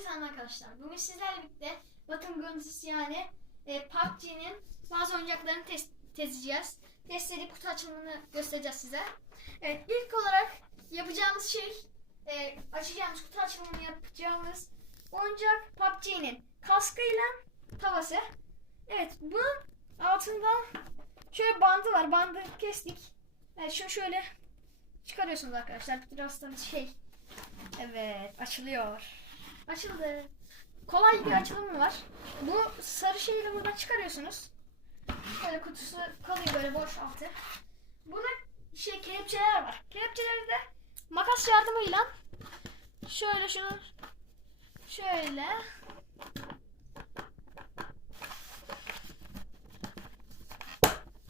selam arkadaşlar. Bugün sizlerle birlikte bakım görüntüsü yani e, PUBG'nin bazı oyuncaklarını test edeceğiz. Test edip kutu açılımını göstereceğiz size. Evet ilk olarak yapacağımız şey e, açacağımız kutu açılımını yapacağımız oyuncak PUBG'nin kaskıyla tavası. Evet bunun altından şöyle bandı var. Bandı kestik. Evet şunu şöyle çıkarıyorsunuz arkadaşlar. Biraz da şey Evet açılıyor. Açıldı. Kolay bir açılımı var. Bu sarı şeyi buradan çıkarıyorsunuz. Böyle kutusu kalıyor böyle boş altı. Burada şey kelepçeler var. Kelepçeleri de makas yardımıyla şöyle şunu şöyle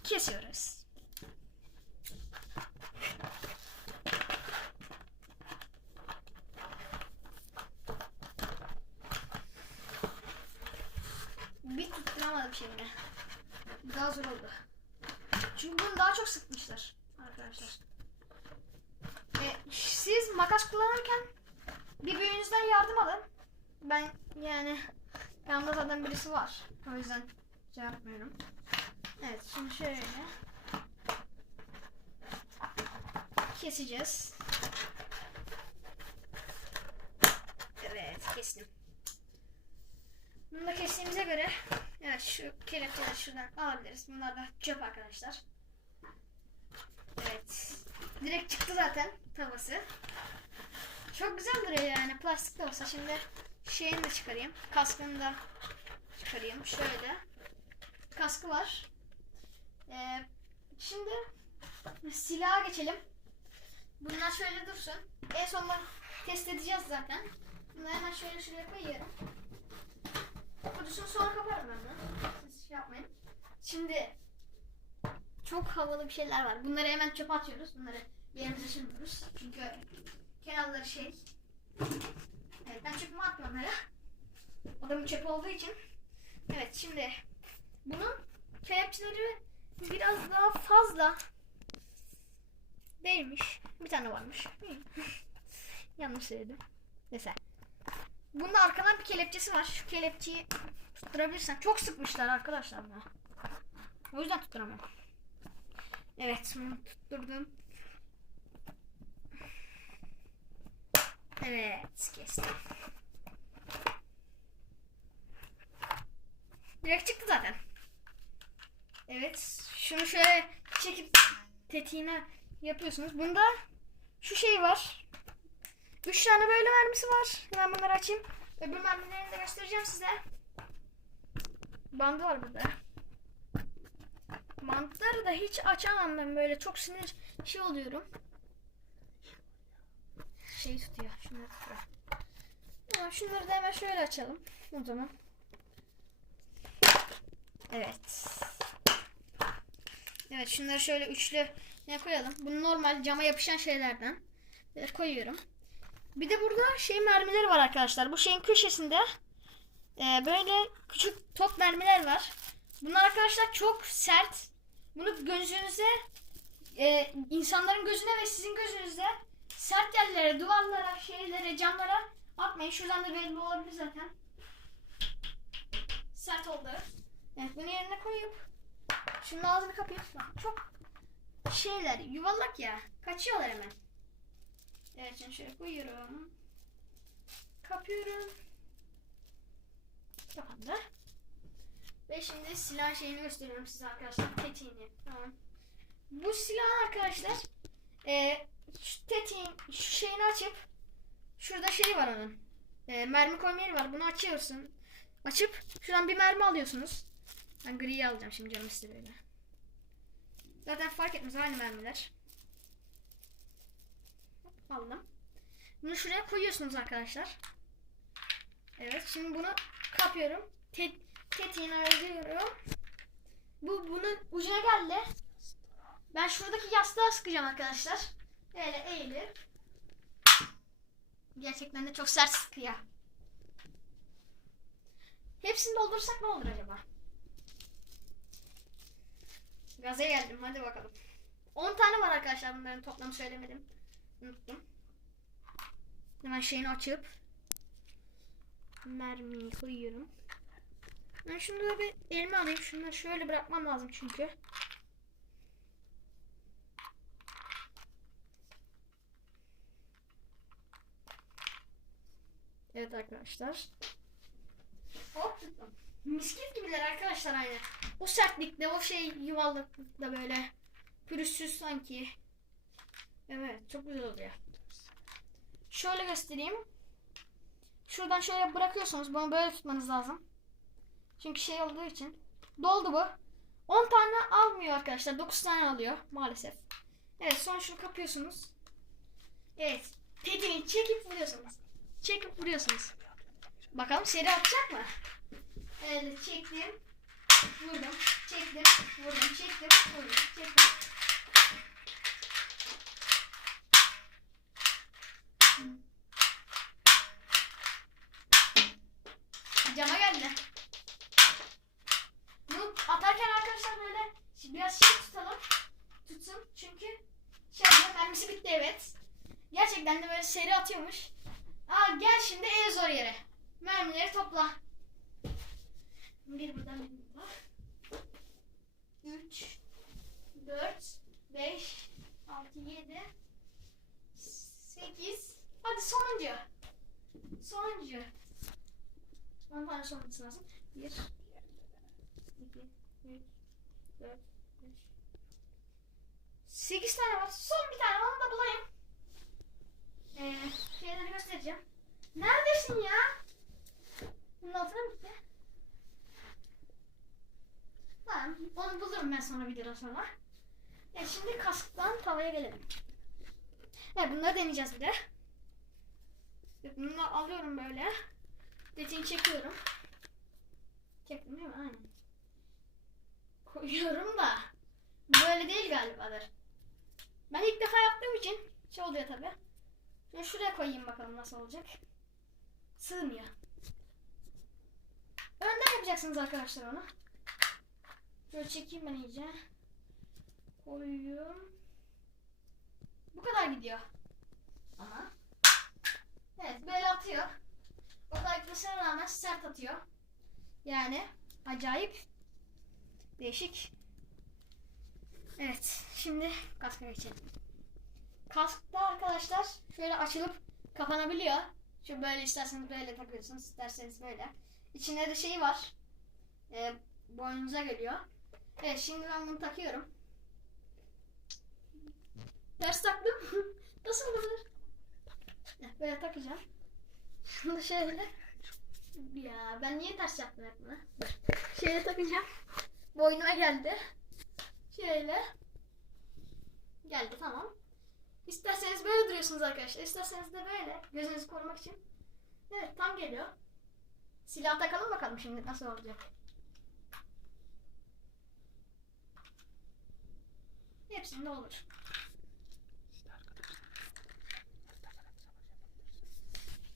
kesiyoruz. Bir tutturamadım şeyini. Daha zor oldu. Çünkü bunu daha çok sıkmışlar arkadaşlar. E, siz makas kullanırken bir büyüğünüzden yardım alın. Ben yani yanımda zaten birisi var. O yüzden şey yapmıyorum. Evet şimdi şöyle keseceğiz. Evet kestim. Bunu da kestiğimize göre evet şu kelepçeleri şuradan alabiliriz. Bunlar da çöp arkadaşlar. Evet. Direkt çıktı zaten tavası. Çok güzel duruyor yani plastik de olsa. Şimdi şeyini de çıkarayım. Kaskını da çıkarayım. Şöyle. Kaskı var. Ee, şimdi silaha geçelim. Bunlar şöyle dursun. En sonunda test edeceğiz zaten. Bunları hemen şöyle şuraya koyuyorum. Kutusunu sonra kaparım ben. Siz şey yapmayın. Şimdi çok havalı bir şeyler var. Bunları hemen çöpe atıyoruz. Bunları yerimize sürmüyoruz. Çünkü kenarları şey. Evet ben çöpümü atmıyorum öyle. Odamın çöp olduğu için. Evet şimdi bunun kelepçeleri biraz daha fazla değilmiş. Bir tane varmış. Yanlış söyledim. Neyse. Bunun arkadan bir kelepçesi var. Şu kelepçeyi tutturabilirsen. Çok sıkmışlar arkadaşlar buna. O yüzden tutturamıyorum. Evet bunu tutturdum. Evet kestim. Direkt çıktı zaten. Evet şunu şöyle çekip tetiğine yapıyorsunuz. Bunda şu şey var. Üç tane böyle mermisi var. Ben bunları açayım. Öbür mermilerini de göstereceğim size. Bandı var burada. Bantları da hiç açamam ben böyle çok sinir şey oluyorum. Şey tutuyor. Şunları tutuyor. Şunları da hemen şöyle açalım. O zaman. Evet. Evet şunları şöyle üçlü ne koyalım. Bunu normal cama yapışan şeylerden. Böyle koyuyorum. Bir de burada şey mermileri var arkadaşlar. Bu şeyin köşesinde e, böyle küçük top mermiler var. Bunlar arkadaşlar çok sert. Bunu gözünüze e, insanların gözüne ve sizin gözünüzde sert yerlere, duvarlara, şeylere, camlara atmayın. Şuradan da belli olabilir zaten. Sert oldu. Evet bunu yerine koyup şunun ağzını kapayıp çok şeyler yuvarlak ya kaçıyorlar hemen. Şimdi şöyle koyuyorum. Kapıyorum. Kapandı. Ve şimdi silah şeyini gösteriyorum size arkadaşlar. Tetiğini. Tamam. Bu silah arkadaşlar e, şu tetiğin şu şeyini açıp şurada şey var onun. E, mermi koyma yeri var. Bunu açıyorsun. Açıp şuradan bir mermi alıyorsunuz. Ben griyi alacağım şimdi canım istedi böyle. Zaten fark etmez aynı mermiler. Aldım. Bunu şuraya koyuyorsunuz arkadaşlar. Evet şimdi bunu kapıyorum. Te tetiğini ayırıyorum. Bu bunun ucuna geldi. Ben şuradaki yastığa sıkacağım arkadaşlar. Böyle eğilip. Gerçekten de çok sert sıkıyor. Hepsini doldursak ne olur acaba? Gaza geldim hadi bakalım. 10 tane var arkadaşlar bunların toplamı söylemedim. Unuttum. Hemen şeyini açıp mermiyi koyuyorum. Ben şunları bir elime alayım. Şunları şöyle bırakmam lazım çünkü. Evet arkadaşlar. Hop tuttum. Misket gibiler arkadaşlar aynı. O sertlikte, o şey yuvarlaklıkta böyle pürüzsüz sanki. Evet, çok güzel oluyor. Şöyle göstereyim. Şuradan şöyle bırakıyorsunuz. Bunu böyle tutmanız lazım. Çünkü şey olduğu için. Doldu bu. 10 tane almıyor arkadaşlar. 9 tane alıyor maalesef. Evet sonra şunu kapıyorsunuz. Evet. Tetiği çekip vuruyorsunuz. Çekip vuruyorsunuz. Bakalım seri atacak mı? Evet çektim. Vurdum. Çektim. Vurdum. Çektim. Vurdum. Çektim. Cama geldi. Bunu atarken arkadaşlar böyle biraz şey tutalım. Tutsun çünkü şey yapıyor, mermisi bitti evet. Gerçekten de böyle seri atıyormuş. Aa gel şimdi en zor yere. Mermileri topla. Bir buradan bir buradan. 3 4 5 6 7 8 Hadi sonuncu. Sonuncu. 10 tane sonuncusu lazım. 1 2 3 4 5 8 tane var. Son bir tane onu da bulayım. Ee, şeyleri göstereceğim. Neredesin ya? Bunun altına mı gitti? Tamam. Bulurum ben sonra videodan sonra. Evet şimdi kasktan tavaya gelelim. Evet bunları deneyeceğiz bir de. Evet, Bunu alıyorum böyle. Dediğini çekiyorum. Çektim değil mi? Aynen. Koyuyorum da. Böyle değil galibadır. Ben ilk defa yaptığım için şey oluyor tabi. Şunu şuraya koyayım bakalım nasıl olacak. Sığmıyor. Önden yapacaksınız arkadaşlar onu. Şöyle çekeyim ben iyice. Koyuyorum. Bu kadar gidiyor. Ama. Evet böyle atıyor. O kadar gitmesine rağmen sert atıyor. Yani acayip değişik. Evet şimdi kaska geçelim. Kaskta arkadaşlar şöyle açılıp kapanabiliyor. Şu böyle isterseniz böyle takıyorsunuz, isterseniz böyle. İçinde de şey var. E, boynunuza geliyor. Evet şimdi ben bunu takıyorum. Ters taktım. Nasıl olur? Böyle takacağım. Da şöyle. Ya ben niye ters yaptım hep bunu? Şöyle takacağım. Boynuma geldi. Şöyle. Geldi tamam. İsterseniz böyle duruyorsunuz arkadaşlar. İsterseniz de böyle. Gözünüzü korumak için. Evet tam geliyor. Silah takalım bakalım şimdi nasıl olacak. Hepsinde olur.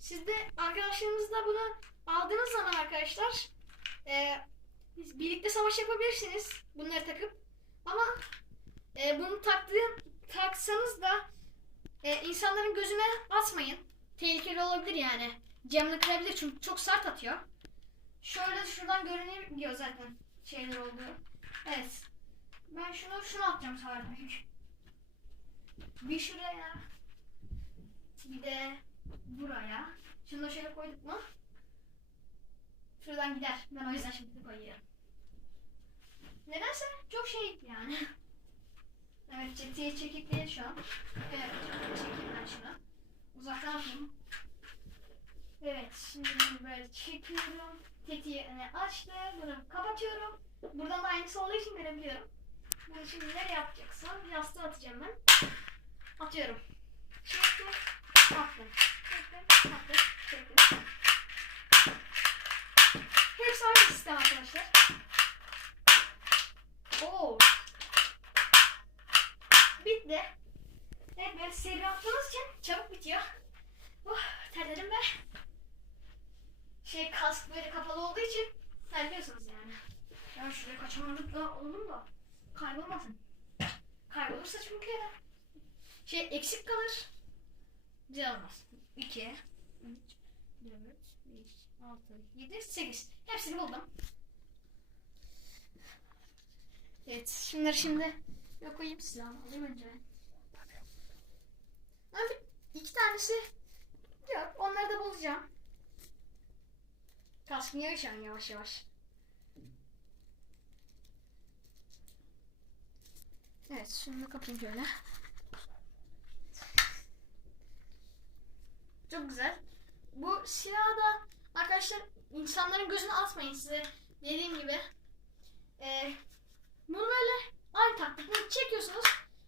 Siz de arkadaşlarınızla bunu aldığınız zaman arkadaşlar e, biz birlikte savaş yapabilirsiniz bunları takıp ama e, bunu taktığın taksanız da e, insanların gözüne atmayın. Tehlikeli olabilir yani. Camını kırabilir çünkü çok sert atıyor. Şöyle şuradan görünüyor zaten şeyler olduğu. Evet. Ben şunu şunu atacağım sadece. Bir şuraya. Bir de buraya. Şunu da şöyle koyduk mu? Şuradan gider. Ben o yüzden şimdi koyuyorum. Nedense çok şey yani. Evet tetiği çekik değil şu an. Evet çekeyim ben şunu. Uzaktan atayım. Evet şimdi bunu böyle çekiyorum. Tetiği yani açtı. Bunu kapatıyorum. Buradan da aynısı olduğu için görebiliyorum. Bunu şimdi nereye yapacaksın? Yastığa atacağım ben. Atıyorum. Çektim. Attım. Çektim. Attım. Çektim. Hepsi aynı sistem arkadaşlar. Oo. Bitti. Evet böyle seri attığımız için çabuk bitiyor. Oh terledim be. Şey kask böyle kapalı olduğu için terliyorsunuz yani. Ya şuraya kaçamadık da oğlum da kaybolmasın. Kaybolursa çünkü şey eksik kalır. Olmaz. 2, 3, 5, 6, 7, 8. Hepsini buldum. Evet, şunları şimdi yok koyayım silahımı alayım önce. Abi iki tanesi yok, onları da bulacağım. Şu an yavaş yavaş. Evet, şunu kapayım şöyle. Çok güzel. Bu silahı da arkadaşlar insanların gözüne atmayın size dediğim gibi. Ee, bunu böyle aynı taktik. Bunu çekiyorsunuz.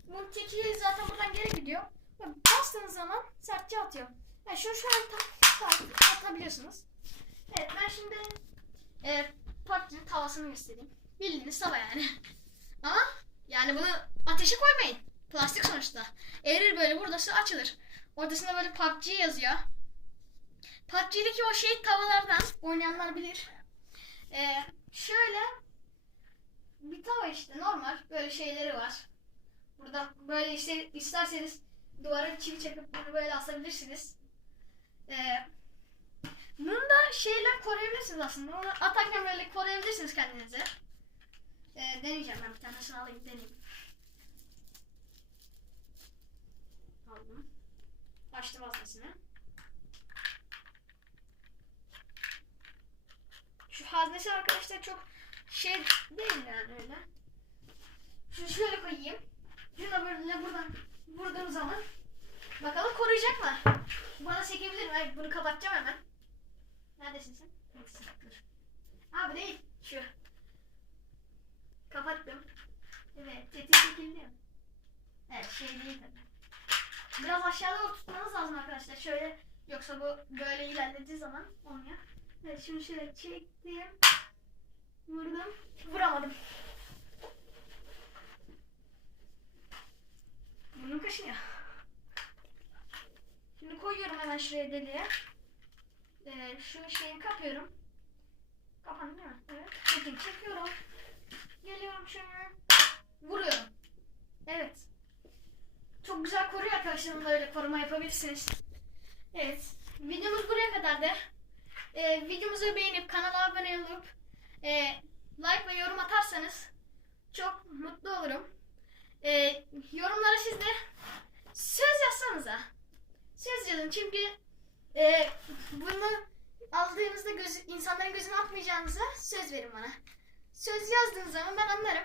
Bunun teki zaten buradan geri gidiyor. Ve bastığınız zaman sertçe atıyor. Yani şunu şöyle tak, tak, atabiliyorsunuz. Evet ben şimdi e, PUBG'nin tavasını göstereyim. Bildiğiniz tava yani. Ama yani bunu ateşe koymayın. Plastik sonuçta. Erir böyle buradası açılır. Ortasında böyle PUBG yazıyor. PUBG'deki o şey tavalardan oynayanlar bilir. Ee, şöyle bir tava işte normal böyle şeyleri var. Burada böyle işte isterseniz duvara çivi çakıp bunu böyle asabilirsiniz. Ee, bunu da şeyle koruyabilirsiniz aslında. Onu atarken böyle koruyabilirsiniz kendinizi. Deneyeceğim ben bir tanesini alayım deneyeyim. Aldım. Açtım haznesini. Şu haznesi arkadaşlar çok şey değil yani öyle. Şunu şöyle koyayım. Şunu da böyle buradan vurduğum zaman bakalım koruyacak mı? Bana çekebilir mi? Bunu kapatacağım hemen. Neredesin sen? Neredesin? Abi değil. Şu. Kapattım. Evet. Tetiği çekildi. Evet şey değil. Biraz aşağıda doğru tutmanız lazım arkadaşlar. Şöyle yoksa bu böyle ilerlediği zaman olmuyor. Evet şunu şöyle çektim. Vurdum. Vuramadım. Burnum kaşınıyor. Şimdi koyuyorum hemen şuraya deliğe. Ee, şu şeyi kapıyorum. Mi? Evet. Çekeyim çekiyorum. Geliyorum şöyle. Vuruyorum. Evet. Çok güzel koruyor arkadaşlar. Böyle koruma yapabilirsiniz. Evet. Videomuz buraya kadardı. Ee, videomuzu beğenip kanala abone olup e, like ve yorum atarsanız çok mutlu olurum. Ee, yorumlara siz de söz yazsanıza. Söz yazın çünkü e, bunu aldığınızda göz, insanların gözüne atmayacağınıza söz verin bana. Söz yazdığınız zaman ben anlarım.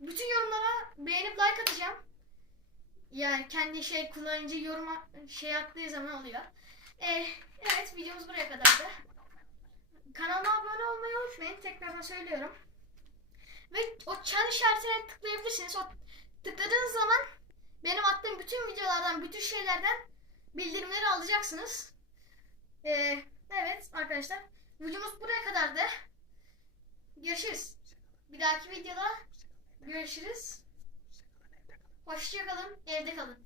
Bütün yorumlara beğenip like atacağım. Yani kendi şey kullanıcı yoruma şey attığı zaman oluyor. Ee, evet videomuz buraya kadardı. Kanalıma abone olmayı unutmayın. Tekrardan söylüyorum. Ve o çan işaretine tıklayabilirsiniz. O tıkladığınız zaman benim attığım bütün videolardan, bütün şeylerden bildirimleri alacaksınız. Ee, evet arkadaşlar. Videomuz buraya kadardı. Görüşürüz. Bir dahaki videoda görüşürüz. Hoşçakalın. Evde kalın.